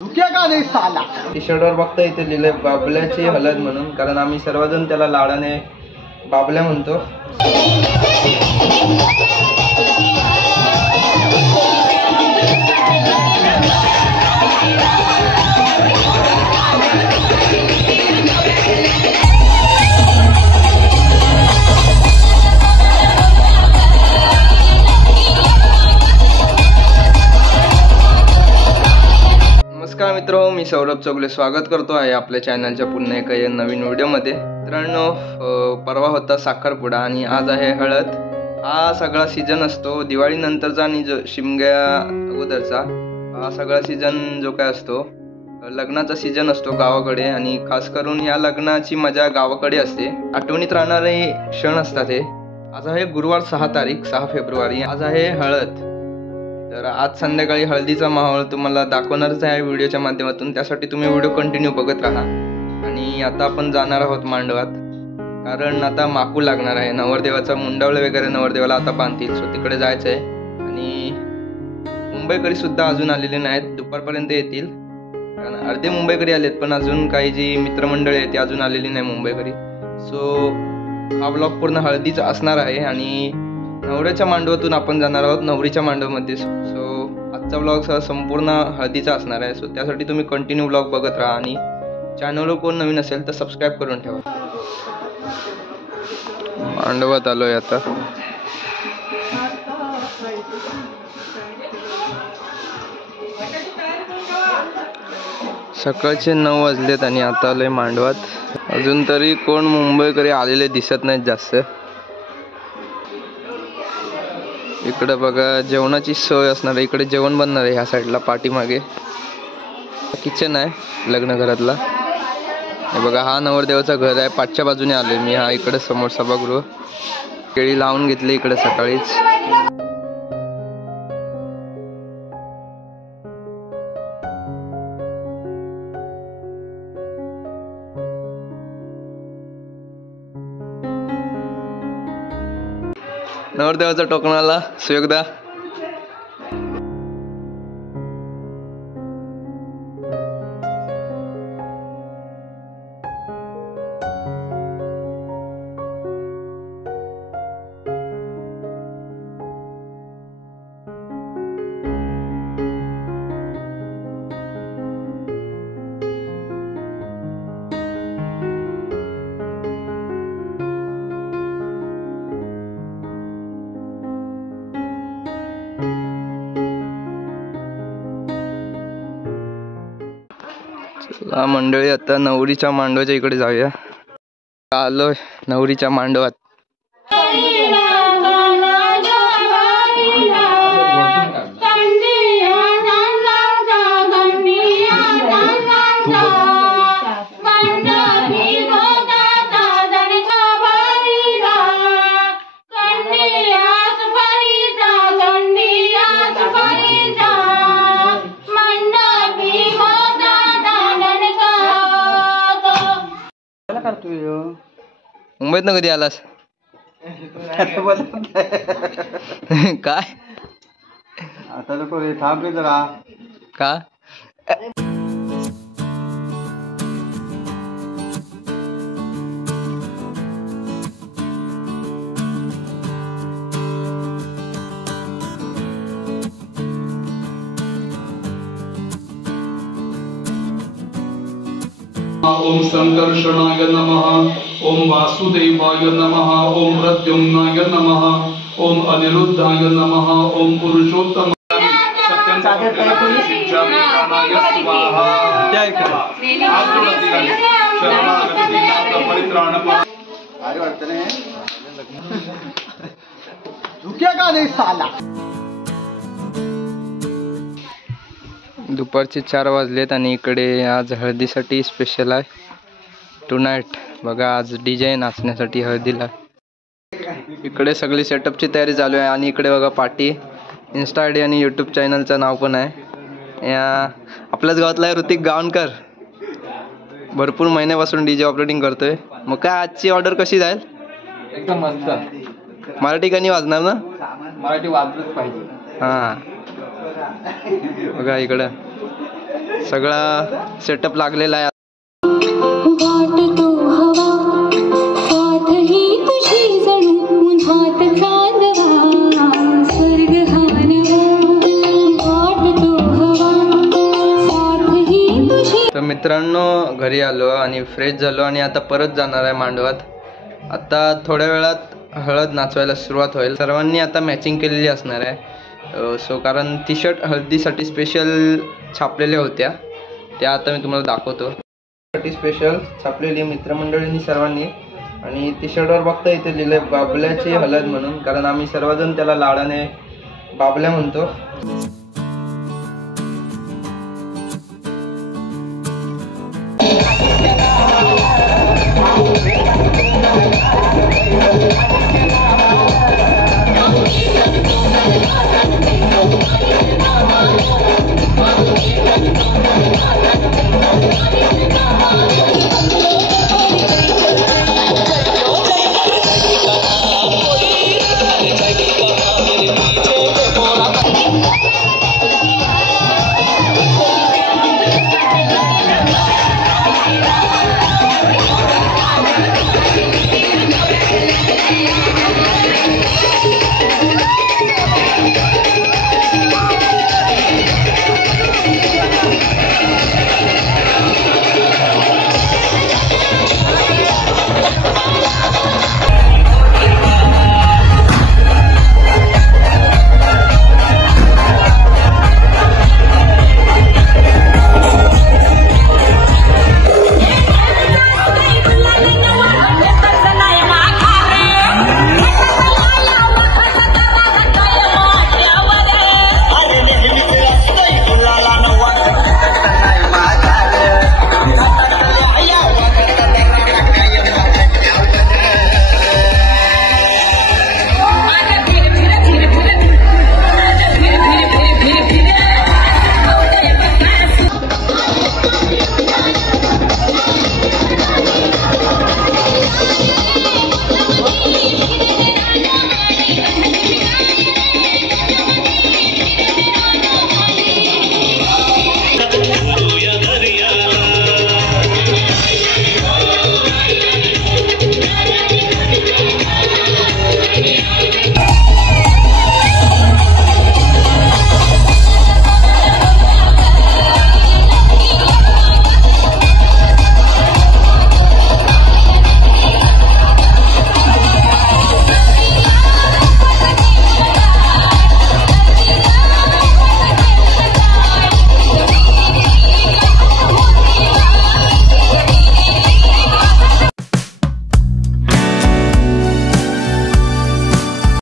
T शर्टवर बघता इथे लिहिलंय बाबल्याची हळद म्हणून, कारण आम्ही सर्वजण त्याला लाडाने बाबल्या म्हणतो. नमस्कार मित्रो, मी सौरभ चौगले स्वागत करतो आहे आपल्या चॅनलच्या पुन्हा एका नवीन व्हिडिओमध्ये. मित्रांनो, परवा होता साखरपुडा आणि आज आहे हळद. हा सगळा सीझन असतो दिवाळीनंतरचा आणि जो शिमग्या अगोदरचा हा सगळा सीझन जो काय असतो लग्नाचा सीझन असतो गावाकडे, आणि खास करून या लग्नाची मजा गावाकडे असते. आठवणीत राहणारे क्षण असतात हे. आज आहे गुरुवार 6 फेब्रुवारी. आज आहे हळद. तर आज संध्याकाळी हळदीचा माहोल तुम्हाला दाखवणारच आहे व्हिडिओच्या माध्यमातून, त्यासाठी तुम्ही व्हिडिओ कंटिन्यू बघत राहा. आणि आता आपण जाणार आहोत मांडवात, कारण आता माकू लागणार आहे. नवरदेवाचा मुंडावळे वगैरे नवरदेवाला आता बांधतील, सो तिकडे जायचं आहे. आणि मुंबईकरी सुद्धा अजून आलेले नाहीत, दुपारपर्यंत येतील. कारण अर्धे मुंबईकरी आलेत, पण अजून काही जी मित्रमंडळी आहेत ती अजून आलेली नाही मुंबईकरी. सो हा ब्लॉग पूर्ण हळदीचा असणार आहे आणि नवऱ्याच्या मांडवातून आपण जाणार आहोत नवरीच्या मांडवामध्ये. सो आजचा ब्लॉग संपूर्ण हळदीचा असणार आहे. सो त्यासाठी तुम्ही कंटिन्यू ब्लॉग बघत राहा आणि चॅनलवर कोण नवीन असेल तर सबस्क्राईब करून ठेवा. मांडवात आलोय आता. सकाळचे 9 वाजलेत आणि आता आलोय मांडवात. अजून तरी कोण मुंबईकडे आलेले दिसत नाहीत जास्त. इकडे बघा जेवणाची सोय असणार आहे, इकडे जेवण बनणार आहे. ह्या साईडला पाठीमागे किचन आहे लग्न घरातला. हे बघा हा नवरदेवाचा घर आहे. पाठच्या बाजूने आलोय मी. हा इकडे समोर सभागृह. केळी लावून घेतली इकडे सकाळीच. नवरदेवाचा टोकणाला सुयोगदा. चला मंडळी, आता नवरीच्या मांडवाच्या इकडे जाऊया. आलोय नवरीच्या मांडवात. मुंबईत ना कधी आलास? काय आता नको रे, थांब रे जरा. का ओम संकर्षणाय नमः. ओम वासुदेवाय नमः. ओम प्रद्युम्नाय नमः. ओम अनिरुद्धाय नमः. ओम पुरुषोत्तम दुपारचे 4 वाजलेत आणि इकडे आज हळदीसाठी स्पेशल आहे टू नाईट. बघा आज DJ नाचण्यासाठी हळदीला. इकडे सगळी सेटअपची तयारी चालू आहे. आणि इकडे बघा पाठी इंस्टा ID आणि यूट्यूब चॅनलचं नाव पण आहे. या आपल्याच गावातला आहे ऋतिक गावणकर. भरपूर महिन्यापासून DJ ऑपरेटिंग करतोय. मग काय आजची ऑर्डर कशी जाईल? एकदम मस्त. मराठी गाणी वाजणार ना? मराठी वाजलंच पाहिजे. हां बघा इकडं सगळा सेटअप लागलेला आहे. वाटतो हवा साथ ही तुझी जणू उन्हात चांदवा स्वर्ग हानवा वाटतो हवा साथ ही तुझी. तर मित्रांनो घरी आलो आणि फ्रेश झालो आणि आता परत जाणार आहे मांडवात. आता थोड्या वेळात हळद नाचवायला सुरुवात होईल. सर्वांनी आता मॅचिंग केलेली असणार आहे. सो कारण टी शर्ट हळदीसाठी स्पेशल छापलेल्या होत्या त्या आता मी तुम्हाला दाखवतो. साठी स्पेशल छापलेली मित्रमंडळींनी सर्वांनी. आणि टी शर्टवर बघता इथे लिहिलंय बाबल्याची हळद म्हणून, कारण आम्ही सर्वजण त्याला लाडाने बाबल्या म्हणतो.